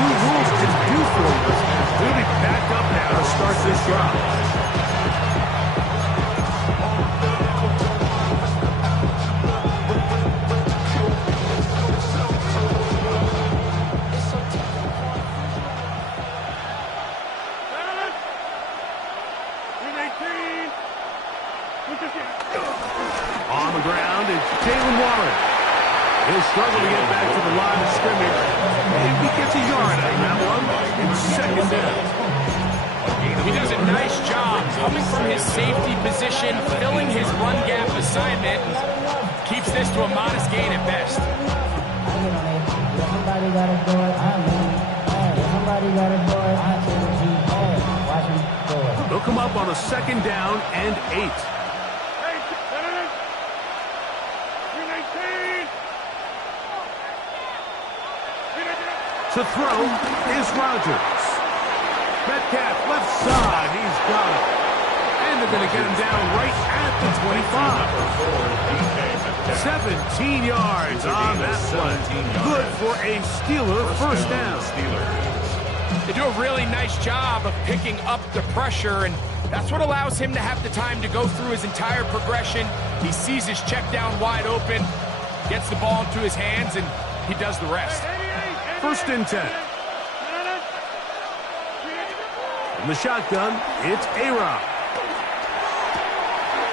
new rules can do for you. We'll be back up now to start this drive. On the ground, it's Jalen Warren. He'll struggle to get back to the line of scrimmage. Maybe he gets a yard out of that one. It's second down. He does a nice job coming from his safety position, filling his run gap assignment, keeps this to a modest gain at best. Somebody got to do it. Somebody got to do it. Watch him do it. They'll come up on a second down and 8. To throw is Rodgers. Metcalf left side. He's got it. And they're going to get him down right at the 25. 17 yards on that play. Good for a Steeler first down. They do a really nice job of picking up the pressure, and that's what allows him to have the time to go through his entire progression. He sees his check down wide open, gets the ball into his hands, and he does the rest. First and 10. In the shotgun, it's A-Rob.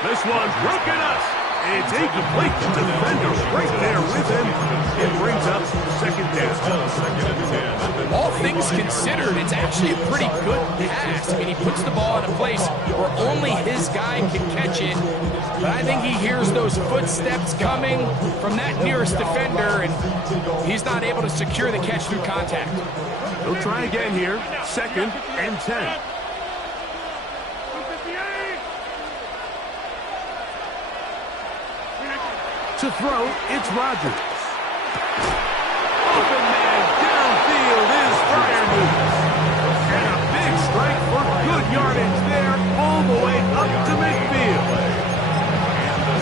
This one's broken up. It's incomplete. The defender right there with him. It brings up second down. All things considered, it's actually a pretty good pass. I mean, he puts the ball in a place where only his guy can catch it. But I think he hears those footsteps coming from that nearest defender, and he's not able to secure the catch through contact. He'll try again here. Second and 10. To throw, it's Rodgers. Open man downfield is Freiermuth. And a big strike for good yardage there all the way up to midfield.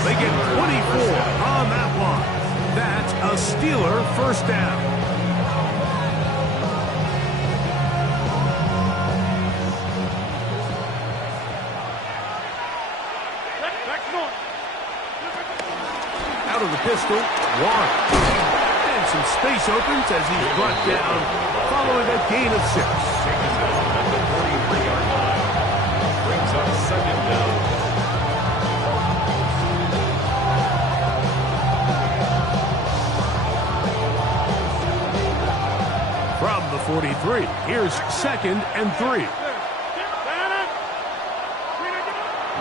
They get 24 on that one. That's a Steeler first down. Out of the pistol, Warren. And some space opens as he's brought down following a gain of 6. Taken down at the 43-yard line. Brings up second down. From the 43, here's second and 3.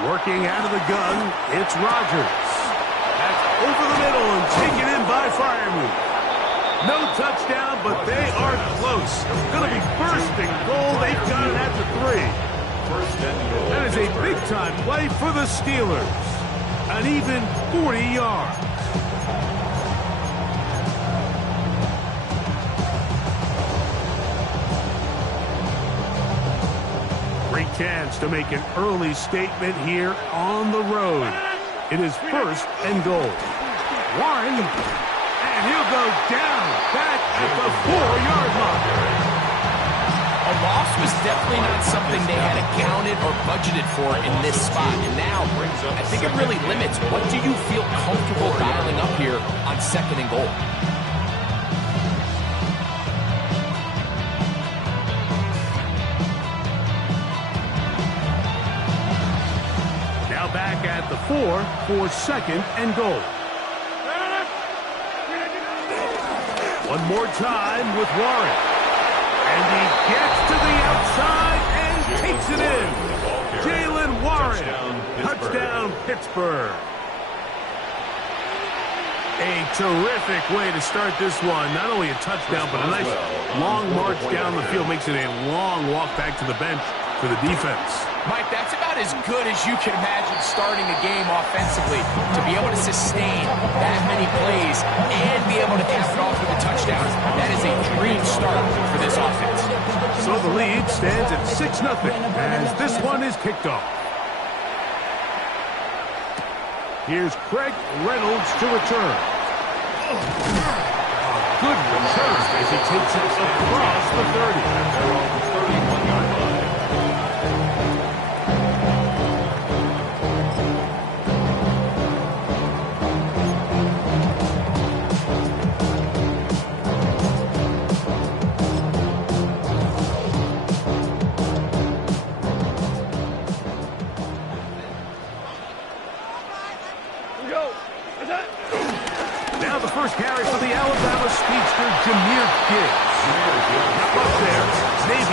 Working out of the gun, it's Rodgers. That's over the middle and taken in by Freiermuth. No touchdown, but they are close. Going to be first and goal. They've got it at the 3. First and goal. That is a big-time play for the Steelers. An even 40 yards. Great chance to make an early statement here on the road. It is first and goal. Warren, and he'll go down back at the 4-yard line. A loss was definitely not something they had accounted or budgeted for in this spot. And now, I think it really limits what do you feel comfortable dialing up here on second and goal. Back at the 4 for second and goal. One more time with Warren. And he gets to the outside and takes it in. Jalen Warren. Touchdown, Pittsburgh. A terrific way to start this one. Not only a touchdown, but a nice long march down the field. Makes it a long walk back to the bench for the defense. Mike, that's about as good as you can imagine starting a game offensively. To be able to sustain that many plays and be able to cap it off with a touchdown, that is a dream start for this offense. So the lead stands at 6-0 as this one is kicked off. Here's Craig Reynolds to return. A good return as he takes it across the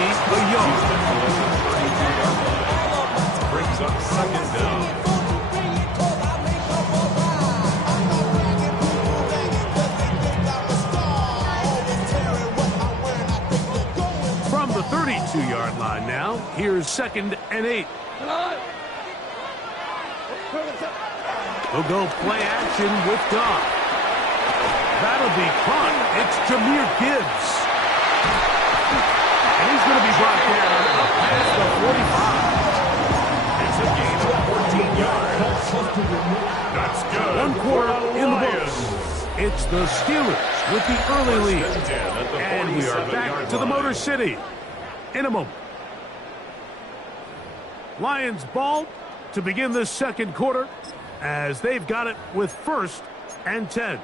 a yard. Brings up second down. From the 32-yard line now, here's 2nd and 8. He'll go play action with Goff. That'll be caught. It's Jahmyr Gibbs. And he's going to be brought down up past the 45. It's a gain of 14 yards. That's good. 1 quarter in the books. It's the Steelers with the early lead. And we are back to the Motor City in a moment. Lions ball to begin the 2nd quarter as they've got it with 1st and 10.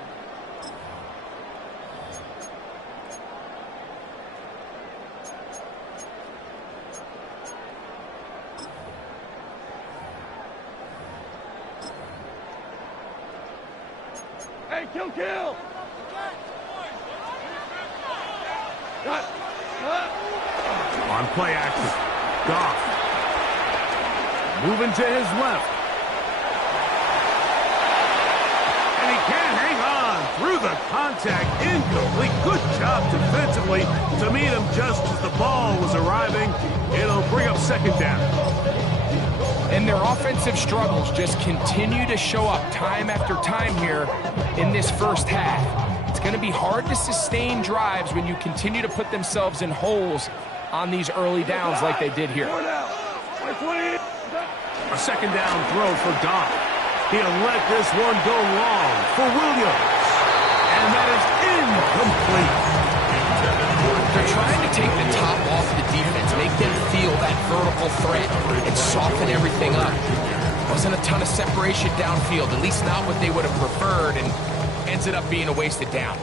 Hey, kill! On play action, Goff moving to his left. And he can't hang on through the contact. Incomplete. Good job defensively to meet him just as the ball was arriving. It'll bring up 2nd down. And their offensive struggles just continue to show up time after time here in this first half. It's going to be hard to sustain drives when you continue to put themselves in holes on these early downs like they did here. A 2nd down throw for Goff. He'll let this one go long for Williams. And that is incomplete. They're trying to take the top off the defense, make them feel that vertical threat, and soften everything up. Wasn't a ton of separation downfield, at least not what they would have preferred, and ends it up being a wasted down.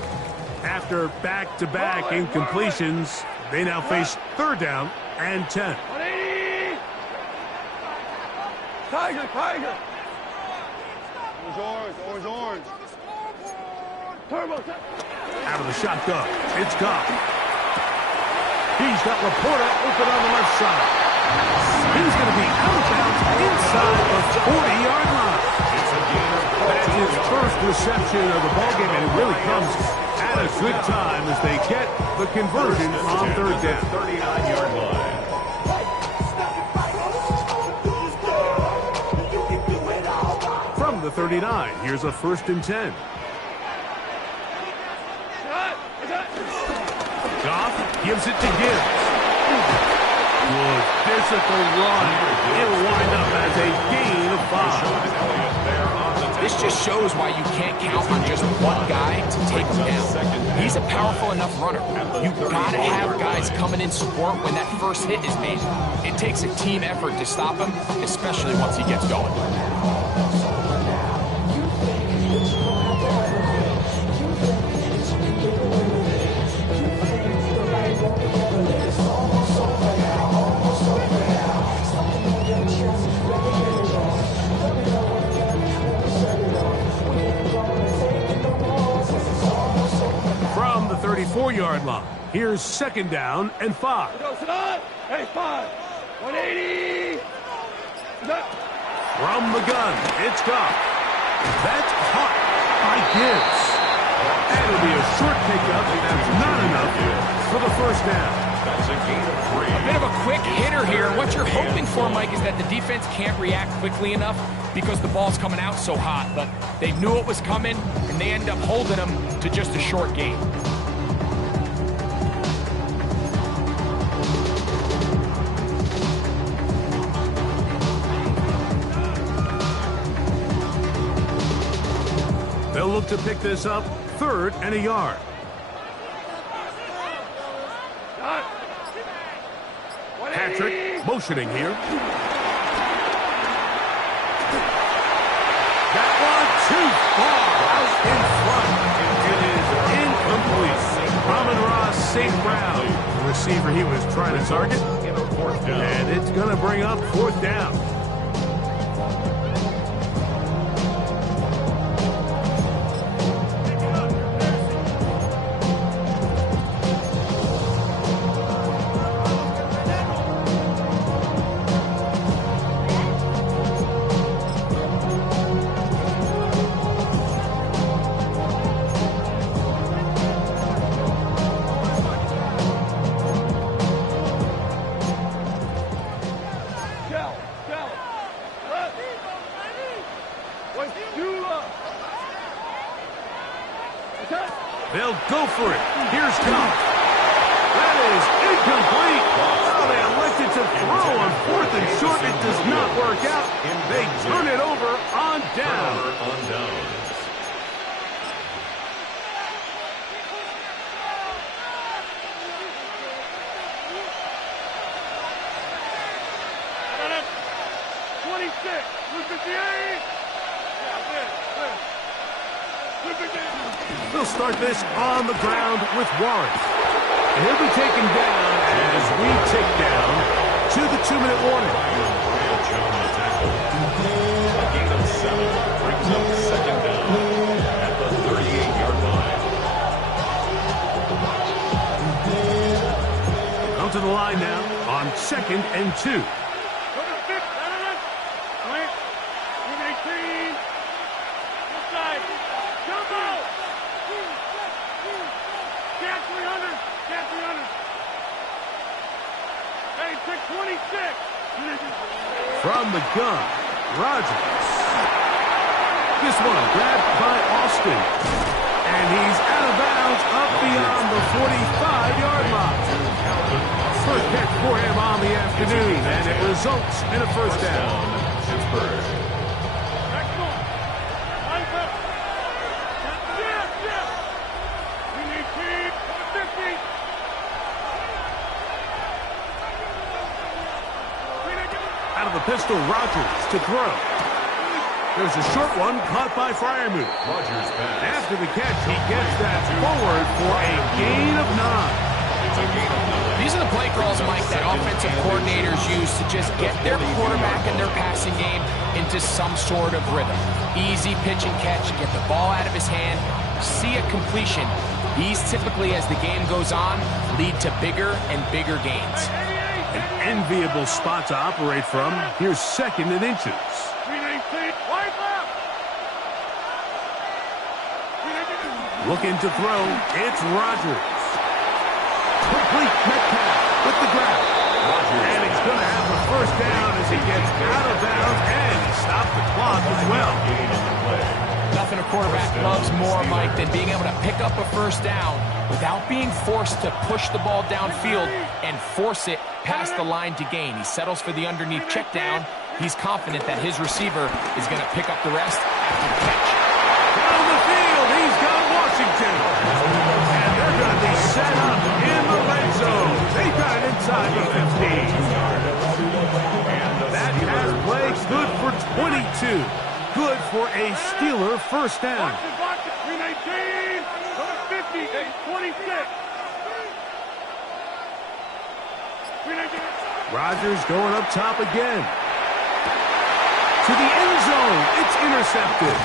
After back-to-back incompletions, they now face 3rd down and 10. 180! Tiger! Orange. Turbo. Out of the shotgun, it's Goff. He's got Laporta open on the left side. He's going to be out of bounds inside the 40-yard line. That's his first reception of the ballgame, and it really comes at a good time as they get the conversion on 3rd down. 39-yard line. From the 39, here's a 1st and 10. Goff gives it to Gibbs. Good physical run. It'll wind up as a gain of 5. This just shows why you can't count on just one guy to take him down. He's a powerful enough runner. You've got to have guys coming in support when that first hit is made. It takes a team effort to stop him, especially once he gets going. From the 34-yard line, here's 2nd down and 5. Hey, 5. 180! From the gun, it's Goff. That's caught by Gibbs. And it'll be a short pickup, and that's not enough for the 1st down. That's a gain of 3. A bit of a quick hitter here. What you're hoping for, Mike, is that the defense can't react quickly enough because the ball's coming out so hot. But they knew it was coming, and they end up holding them to just a short gain. They'll look to pick this up 3rd and a yard. Patrick motioning here. That one too far out in front. It is incomplete. Amon-Ra St. Brown, the receiver he was trying to target. And it's going to bring up 4th down. They'll start this on the ground with Warren. And he'll be taken down as we take down to the 2-minute warning. A gain of 7 brings up second down at the 38-yard line. Come to the line now on 2nd and 2. From the gun, Rodgers. This one grabbed by Austin. And he's out of bounds up beyond the 45-yard line. First catch for him on the afternoon, and it results in a first down. Pittsburgh. Out of the pistol, Rodgers to throw. There's a short one caught by Freiermuth. Rodgers pass. After the catch, he gets that forward for a gain of 9. It's a gain of 9. These are the play calls, Mike, that offensive coordinators use to just get their quarterback and their passing game into some sort of rhythm. Easy pitch and catch, get the ball out of his hand, see a completion. These typically, as the game goes on, lead to bigger and bigger gains. An enviable spot to operate from. Here's 2nd and inches. Looking to throw. It's Rodgers. Complete Metcalf with the grab. And he's going to have the first down as he gets out of bounds and stop the clock as well. Nothing a quarterback loves more, Mike, than being able to pick up a first down without being forced to push the ball downfield and force it past the line to gain. He settles for the underneath check down. He's confident that his receiver is going to pick up the rest after the catch. Down the field, he's got Washington. And they're going to be set up in the red zone. They've got it inside the 15. That pass play good for 22. Good for a Steeler first down. 319, 50, 26. Rodgers going up top again. To the end zone. It's intercepted.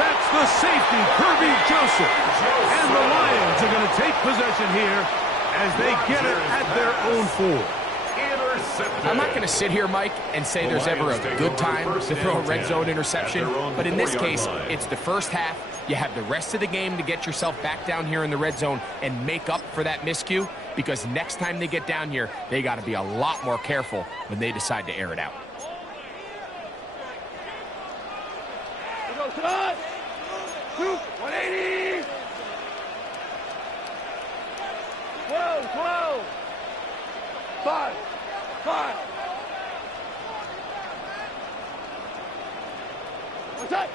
That's the safety, Kirby Joseph. And the Lions are going to take possession here as they get it at their own 4. I'm not going to sit here, Mike, and say there's ever a good time to throw a red zone interception, but in this case, it's the first half. You have the rest of the game to get yourself back down here in the red zone and make up for that miscue, because next time they get down here, they got to be a lot more careful when they decide to air it out. Go, 180. 12. 5. What's that?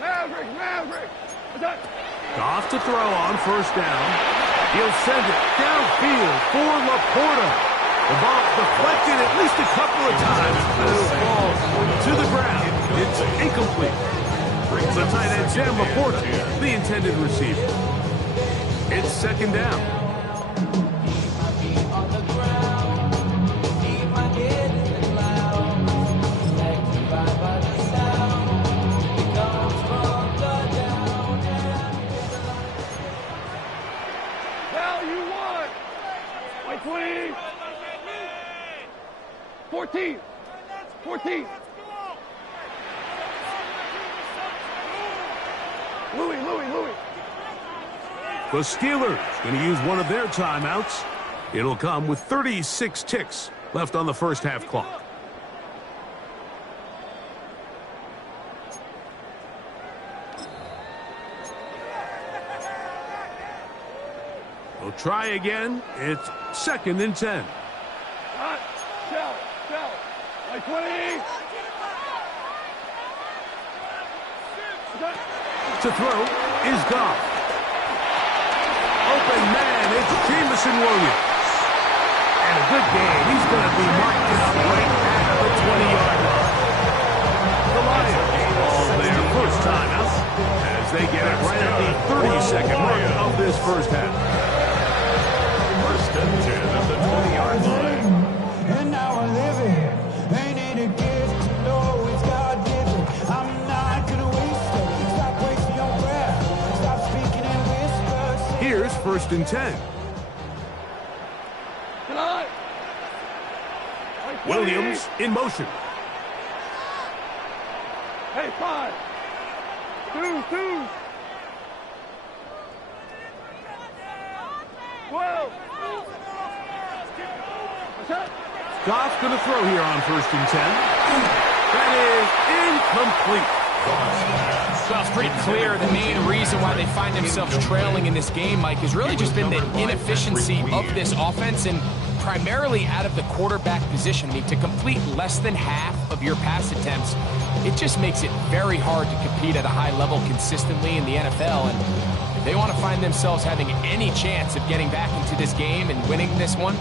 Maverick. What's that? Goff to throw on first down. He'll send it downfield for Laporta. The ball deflected at least a couple of times, but it'll fall to the ground. It's incomplete. The tight end, Sam Laporta, the intended receiver. It's 2nd down. You won. 20. 14. Louis. The Steelers going to use one of their timeouts. It'll come with 36 ticks left on the first half clock. We'll try again. It's 2nd and 10. Shell. 20. To throw is Goff. Open man, it's Jameson Williams. And good game. He's going to be marked out right at the 20-yard line. The Lions on their first time out as they get it right at the 30-second mark of this first half. First and 10 at the 20-yard line. And now I live it. Ain't it a gift to know it's God-given? I'm not gonna waste it. Stop wasting your breath. Stop speaking in whispers. Here's first and 10. Tonight. Williams in motion. Hey, 5. 2. 12. What's that? Goff's going to throw here on first and 10. That is incomplete. Well, it's pretty clear the main reason why they find themselves trailing in this game, Mike, has really just been the inefficiency of this offense and primarily out of the quarterback position. I mean, to complete less than half of your pass attempts, it just makes it very hard to compete at a high level consistently in the NFL. And if they want to find themselves having any chance of getting back into this game and winning this one,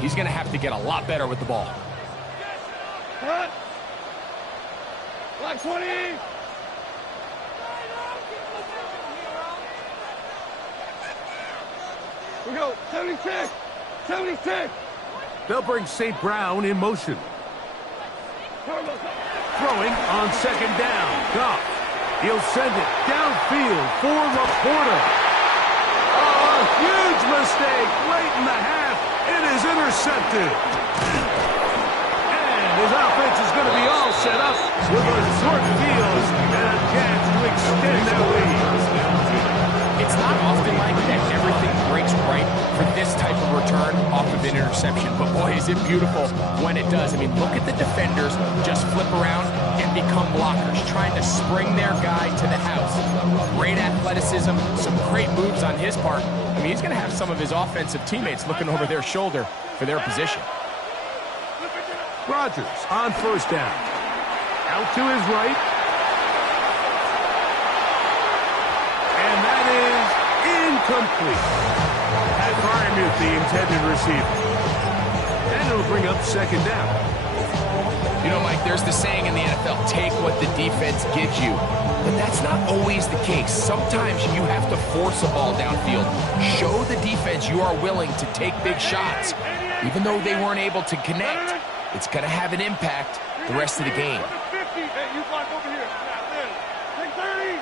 he's going to have to get a lot better with the ball. Cut. Black 20. We go. 76. 76. They'll bring St. Brown in motion. Turbo. Throwing on second down. Goff. He'll send it downfield for Laporta. Oh, a huge mistake late in the half. It is intercepted. And his offense is going to be all set up with a short field and a chance to extend their lead. It's not often like that everything breaks right for this type of return off of an interception. But boy, is it beautiful when it does. I mean, look at the defenders just flip around and become blockers, trying to spring their guy to the house. Great athleticism, some great moves on his part. I mean, he's going to have some of his offensive teammates looking over their shoulder for their position. Rodgers on first down. Out to his right. And that is incomplete. At Freiermuth, the intended receiver. And it'll bring up second down. You know, Mike, there's the saying in the NFL, take what the defense gives you. But that's not always the case. Sometimes you have to force a ball downfield. Show the defense you are willing to take big shots. Even though they weren't able to connect, it's going to have an impact the rest of the game. 50. Hey, you block over here. Yeah, 630.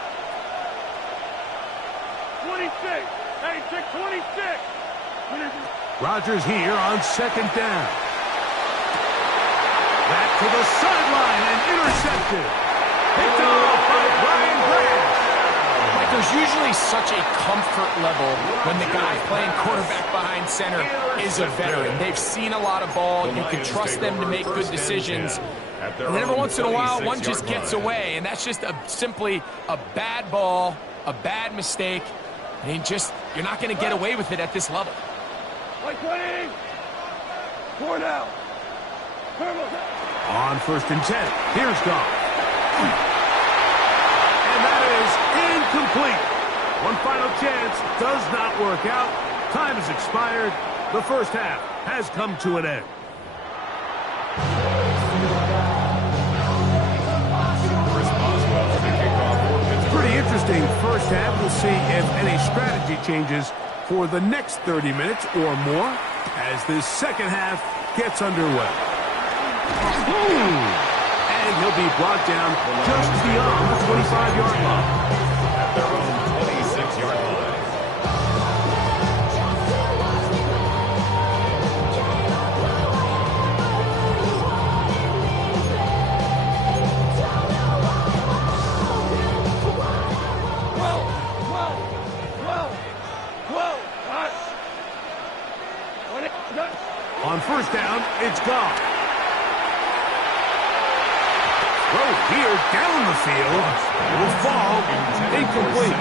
26. Hey, 626. Rodgers here on second down. Back to the sideline and intercepted. Picked off by Brian Grant. Like, there's usually such a comfort level when the guy playing quarterback behind center is a veteran. They've seen a lot of ball. You can trust them to make good decisions. And then every once in a while, one just gets away, and that's just simply a bad ball, a bad mistake. And you're not going to get away with it at this level. Like 20. 4 down. Turbo. On first and 10, here's Goff. And that is incomplete. One final chance does not work out. Time has expired. The first half has come to an end. Pretty interesting first half. We'll see if any strategy changes for the next 30 minutes or more as this second half gets underway. And he'll be brought down just beyond the 25-yard line. At their own 26-yard line. On first down, it's Goff. Throw here down the field. It will fall incomplete.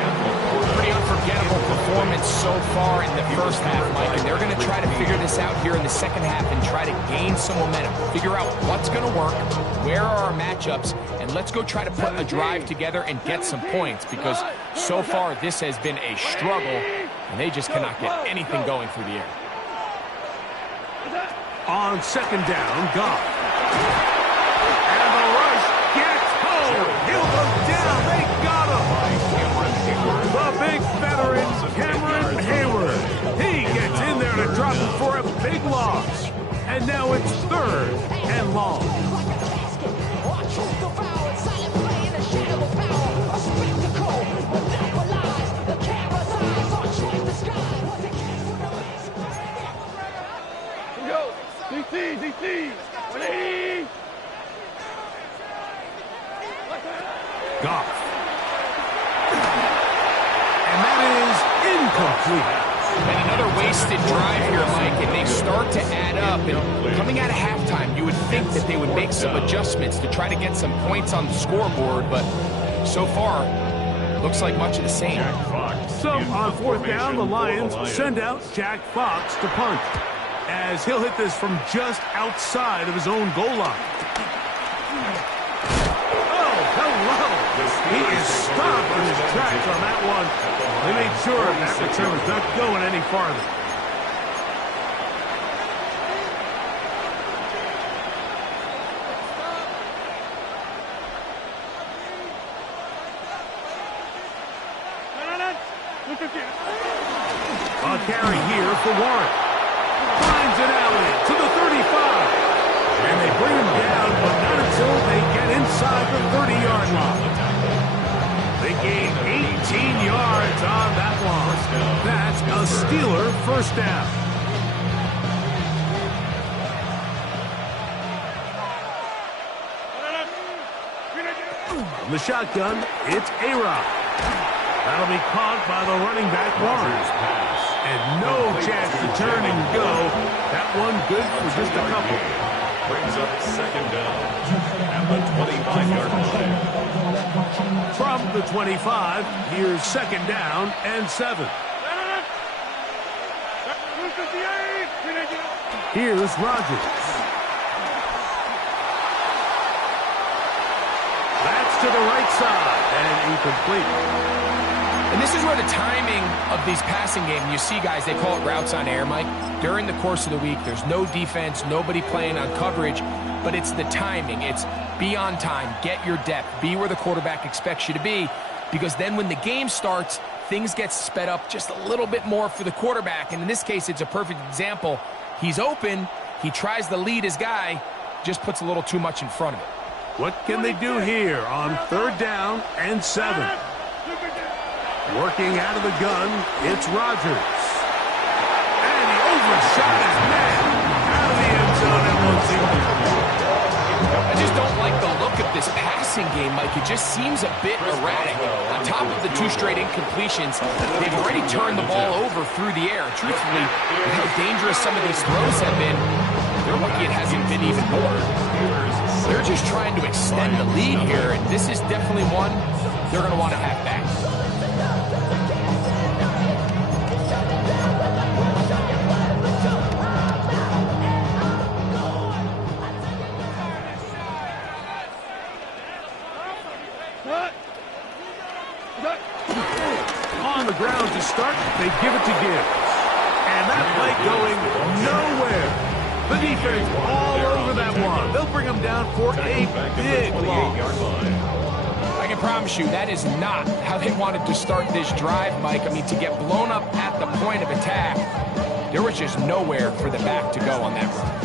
Pretty unforgettable performance so far in the first half, Mike, and they're going to try to figure this out here in the second half and try to gain some momentum, figure out what's going to work, where are our matchups, and let's go try to put a drive together and get some points, because so far this has been a struggle, and they just cannot get anything going through the air. On second down, Goff. And the rush gets home. He'll go down. They got him. The big veteran, Cameron Hayward. He gets in there to drop him for a big loss. And now it's 3rd and long. DT, 180. Goff. And that is incomplete. And another wasted drive here, Mike, and they start to add up. And coming out of halftime, you would think that they would make some adjustments to try to get some points on the scoreboard, but so far, looks like much of the same. So on 4th down, the Lions send out Jack Fox to punt, as he'll hit this from just outside of his own goal line. Oh, hello. He is stopped in his tracks on that one. They made sure that return was not going any farther. A carry here for Warren. Finds an alley to the 35. And they bring him down, but not until they get inside the 30-yard line. They gain 18 yards on that one. That's a Steeler first down. From the shotgun, it's A-Rod. That'll be caught by the running back, Warren. And no chance to turn and go. That one good for just a couple. Brings up 2nd down at the 25-yard line. From the 25, here's 2nd down and 7. Here's Rodgers. That's to the right side and incomplete. And this is where the timing of these passing games, you see guys, they call it routes on air, Mike. During the course of the week, there's no defense, nobody playing on coverage, but it's the timing. It's be on time, get your depth, be where the quarterback expects you to be, because then when the game starts, things get sped up just a little bit more for the quarterback. And in this case, it's a perfect example. He's open, he tries to lead his guy, just puts a little too much in front of it. What can they do here on 3rd down and 7? Working out of the gun, it's Rodgers. And he overshot his man. Out of the end zone and once I just don't like the look of this passing game, Mike. It just seems a bit erratic. On top of the 2 straight incompletions, they've already turned the ball over through the air. Truthfully, with how dangerous some of these throws have been, they're lucky it hasn't been even more. They're just trying to extend the lead here, and this is definitely one they're going to want to have back. on the ground to start, they give it to Gibbs. And that play going nowhere. The defense all over that one. They'll bring him down for a big loss. I can promise you that is not how they wanted to start this drive, Mike. I mean, to get blown up at the point of attack, there was just nowhere for the back to go on that run.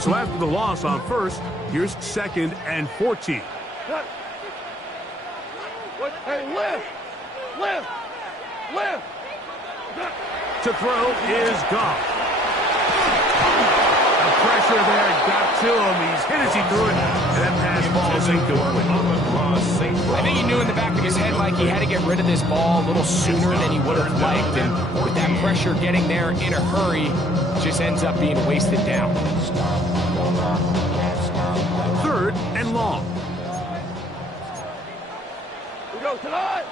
So after the loss on first, here's 2nd and 14. Hey, lift! To throw is Goff. The pressure there got to him. He's hit as he threw it, and that pass falls incomplete. I think he knew in the back of his head, Mike, he had to get rid of this ball a little sooner than he would have liked, and with that pressure getting there in a hurry, just ends up being wasted down. 3rd and long. We go tonight.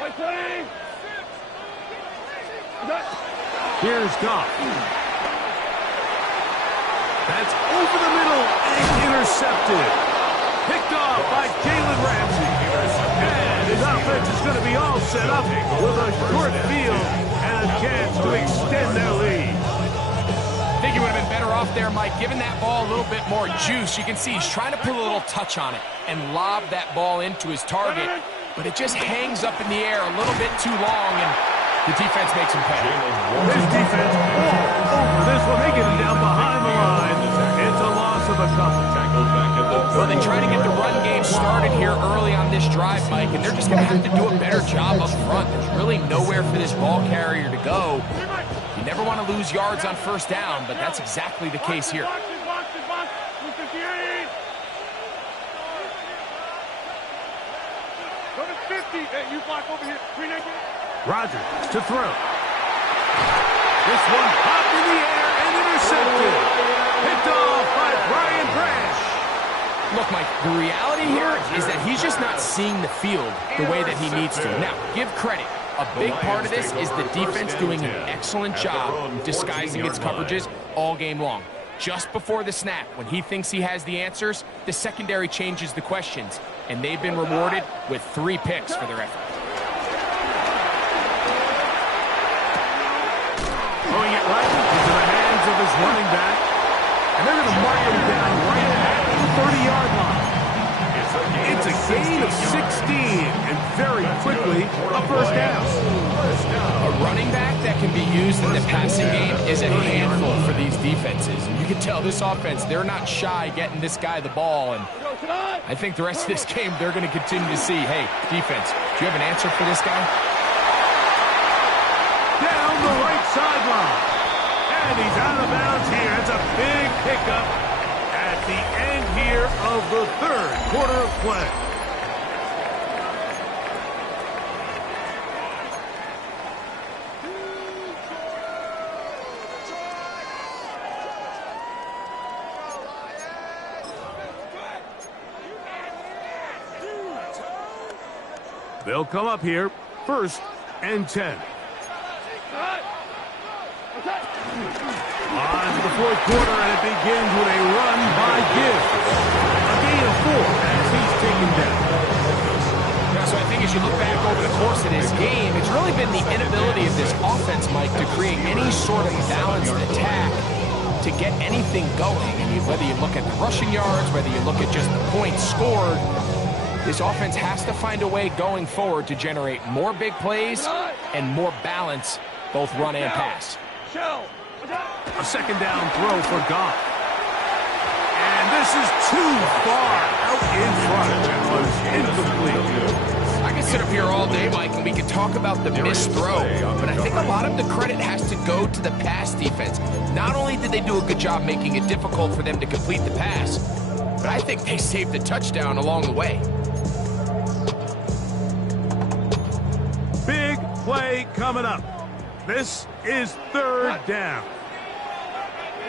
White plane. Here's Goff. That's over the middle and intercepted. Picked off by Jalen Ramsey. going to be all set up with a short field and a chance to extend their lead. I think he would have been better off there, Mike, giving that ball a little bit more juice. You can see he's trying to put a little touch on it and lob that ball into his target, but it just hangs up in the air a little bit too long, and the defense makes him pay. This defense all over this one. They get him down behind the line. It's a loss of a couple. Well, they try to get the run game started here early on this drive, Mike, and they're just going to have to do a better job up front. There's really nowhere for this ball carrier to go. You never want to lose yards on first down, but that's exactly the case here. Rodgers to throw. This one popped in the air and intercepted. Picked off by Brian Branch. Look, Mike, the reality here is that he's just not seeing the field the way that he needs to. Now, give credit. A big part of this is the defense doing an excellent job disguising its coverages all game long. Just before the snap, when he thinks he has the answers, the secondary changes the questions, and they've been rewarded with 3 picks for their effort. Throwing it right into the hands of his running back, and they're going to mark him down right at the 30-yard line. It's a gain of 16, and very quickly, a first down. A running back that can be used in the passing game is a handful for these defenses. And you can tell this offense, they're not shy getting this guy the ball. And I think the rest of this game, they're going to continue to see, hey, defense, do you have an answer for this guy? Down the right sideline. And he's out of bounds here. It's a big pickup at the end here of the third quarter of play. They'll come up here, 1st and 10. On to the fourth quarter, and it begins with a run by Gibbs. A gain of 4 as he's taken down. Yeah, so I think as you look back over the course of this game, it's really been the inability of this offense, Mike, to create any sort of balanced attack to get anything going. I mean, whether you look at the rushing yards, whether you look at just the points scored, this offense has to find a way going forward to generate more big plays and more balance, both run and pass. A second down throw for Goff. And this is too far out in front. That was incomplete. I can sit up here all day, Mike, and we can talk about the missed throw, but I think a lot of the credit has to go to the pass defense. Not only did they do a good job making it difficult for them to complete the pass, but I think they saved a touchdown along the way. Big play coming up. This is 3rd down.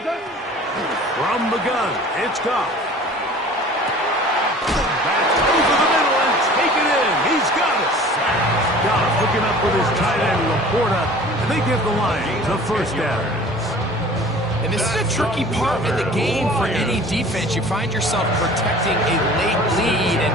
From the gun, it's Goff. That's over the middle and taken in. He's got it. Goff hooking up with his tight end Laporta, and they give the Lions a first down. And this is a tricky part of the game for any defense. You find yourself protecting a late lead, and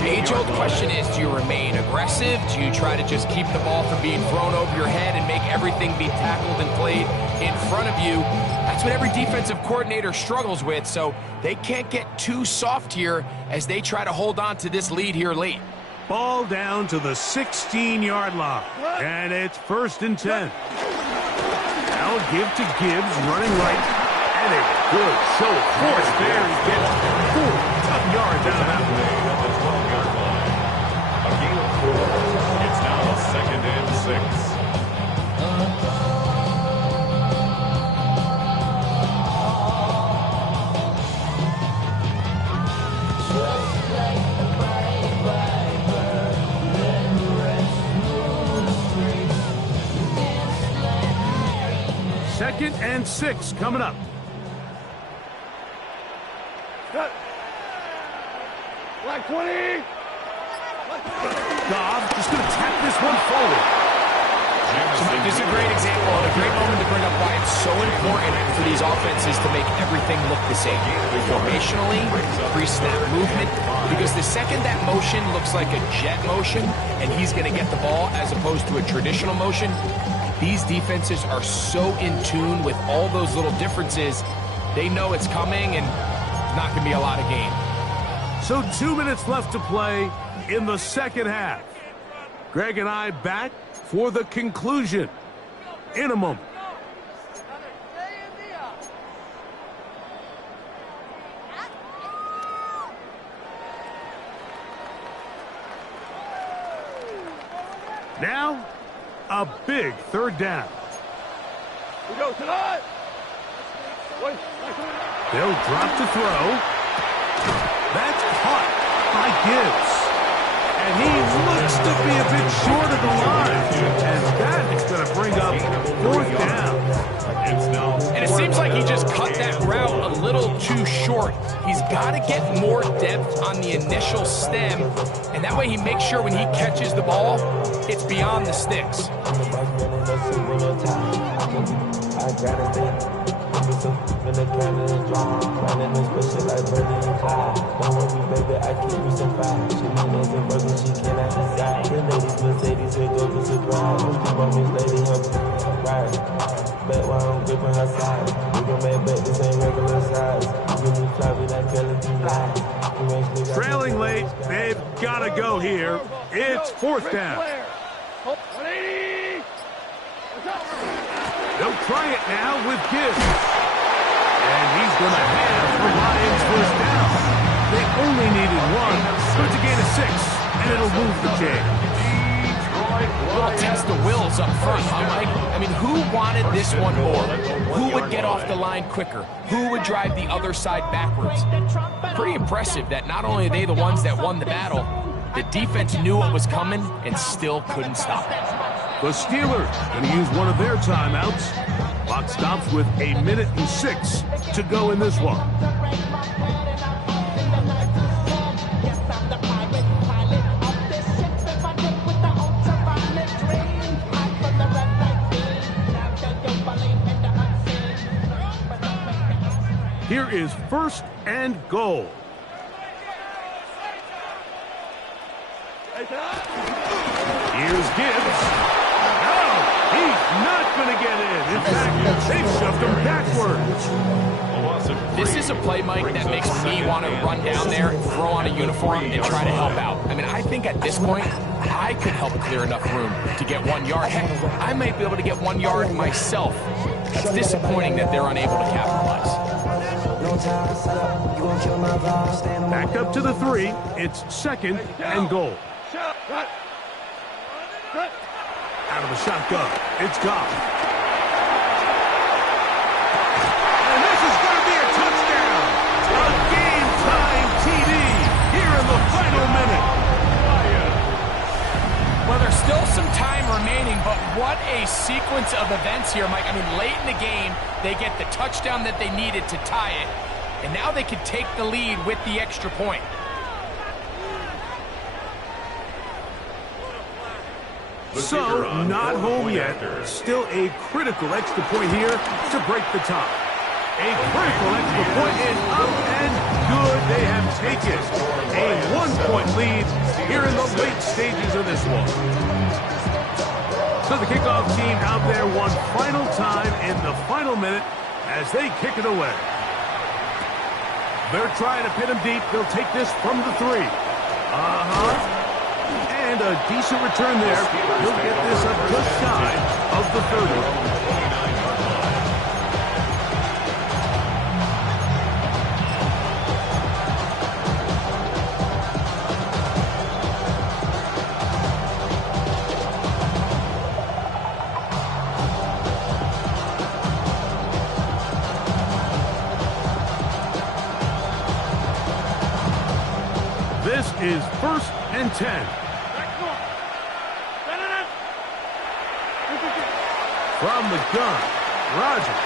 the age-old question is, do you remain aggressive? Do you try to just keep the ball from being thrown over your head and make everything be tackled and played in front of you? That's what every defensive coordinator struggles with, so they can't get too soft here as they try to hold on to this lead here late. Ball down to the 16-yard line, and it's 1st and 10. Now give to Gibbs, running right, and a good show of force there. He gets 4 tough yards out of that play. At the 12-yard line. A gain of 4. It's now 2nd and 6. Second and 6 coming up. Like 20. Goff just going to tap this one forward. So, Mike, this is a great example and a great moment to bring up why it's so important for these offenses to make everything look the same. Formationally, pre-snap movement, because the second that motion looks like a jet motion and he's going to get the ball as opposed to a traditional motion, these defenses are so in tune with all those little differences, they know it's coming and it's not going to be a lot of game. So 2 minutes left to play in the second half. Greg and I back for the conclusion in a moment. Now, a big third down. We go tonight. They'll drop to throw. That's caught by Gibbs. And he looks to be a bit short of the line. And that is going to bring up fourth down. And it seems like he just cut that route a little too short. He's got to get more depth on the initial stem, and that way he makes sure when he catches the ball, it's beyond the sticks. Trailing late, they've got to go here. It's fourth down. They'll try it now with Gibbs. And he's going to have the Lions first down. They only needed one, so it's a gain of 6, and it'll move the chain. Little test of wills up front, huh, Mike? I mean, who wanted this one more? Who would get off the line quicker? Who would drive the other side backwards? Pretty impressive that not only are they the ones that won the battle, the defense knew what was coming and still couldn't stop it. The Steelers going to use one of their timeouts. Clock stops with 1 minute and 6 to go in this one. Here is first and goal. Here's Gibbs. No, he's not going to get in. In fact, they've shoved him backwards. This is a play, Mike, that makes me want to run down there, throw on a uniform, and try to help out. I mean, I think at this point, I could help clear enough room to get 1 yard. Heck, I might be able to get 1 yard myself. It's disappointing that they're unable to capitalize. Back up to the 3. It's second and goal. Out of the shotgun. It's gone. And this is going to be a touchdown. A game-time TD here in the final minute. Well, there's still some time remaining, but what a sequence of events here, Mike. I mean, late in the game, they get the touchdown that they needed to tie it, and now they can take the lead with the extra point. So, not home yet. Still a critical extra point here to break the tie. A critical extra point is up and good. They have taken a 1-point lead here in the late stages of this one. So the kickoff team out there one final time in the final minute as they kick it away. They're trying to pin him deep. They'll take this from the 3. And a decent return there. He'll get this up just shy of the 30. This is first and 10. From the gun, Rodgers.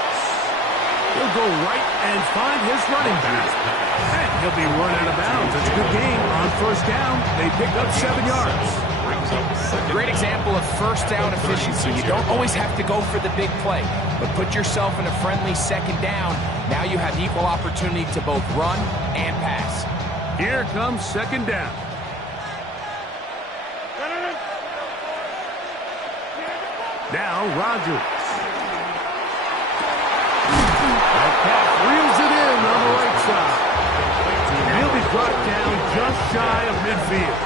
He'll go right and find his running back. And he'll be run out of bounds. It's a good game on first down. They pick up 7 yards. brings up second. Great example of first down efficiency. You don't always have to go for the big play, but put yourself in a friendly second down. Now you have equal opportunity to both run and pass. Here comes second down. Now Rodgers. That pass reels it in on the right side. He'll be brought down just shy of midfield.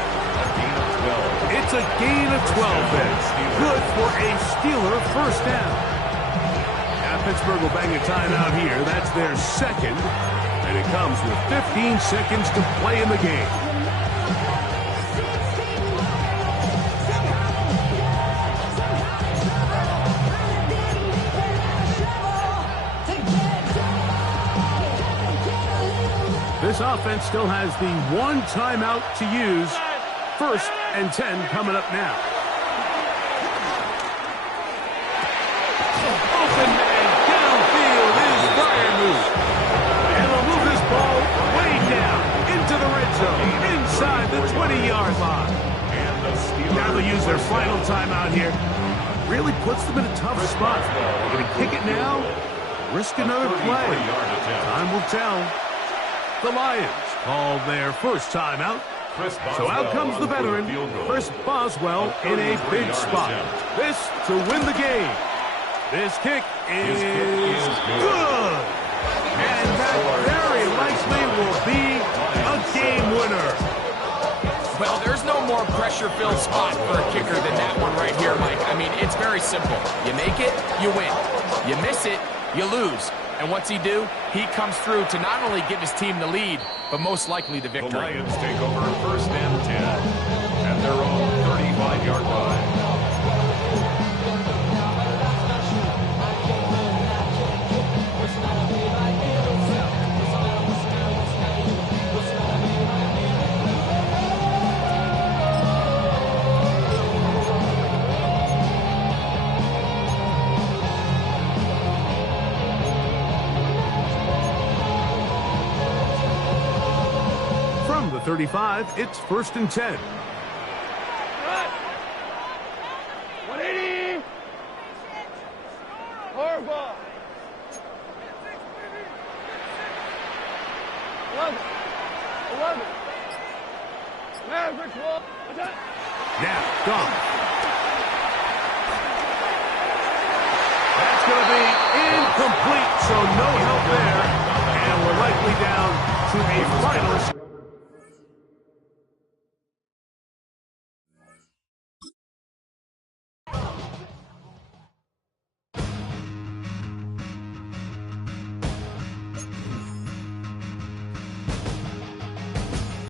It's a gain of 12 then. Good for a Steeler first down. Now Pittsburgh will bang a timeout here. That's their second. And it comes with 15 seconds to play in the game. This offense still has the one timeout to use. First and 10 coming up now. Open man downfield is Freiermuth. And they'll move this ball way down into the red zone, inside the 20-yard line. Now they'll use their final timeout here. Really puts them in a tough spot. They're going to kick it now, risk another play. Time will tell. The Lions called their first timeout. So out comes the veteran, Chris Boswell, in a big spot. This to win the game. This kick is good. And that very likely will be a game winner. Well, there's no more pressure-filled spot for a kicker than that one right here, Mike. I mean, it's very simple. You make it, you win. You miss it, you lose. And what's he do? He comes through to not only give his team the lead, but most likely the victory. The Lions take over first and 10 at their own 35-yard line. From the 35, it's first and 10. 180. Horrible. 11. Maverick wall. Now, gone. That's going to be incomplete, so no help there. And we're likely down to a final.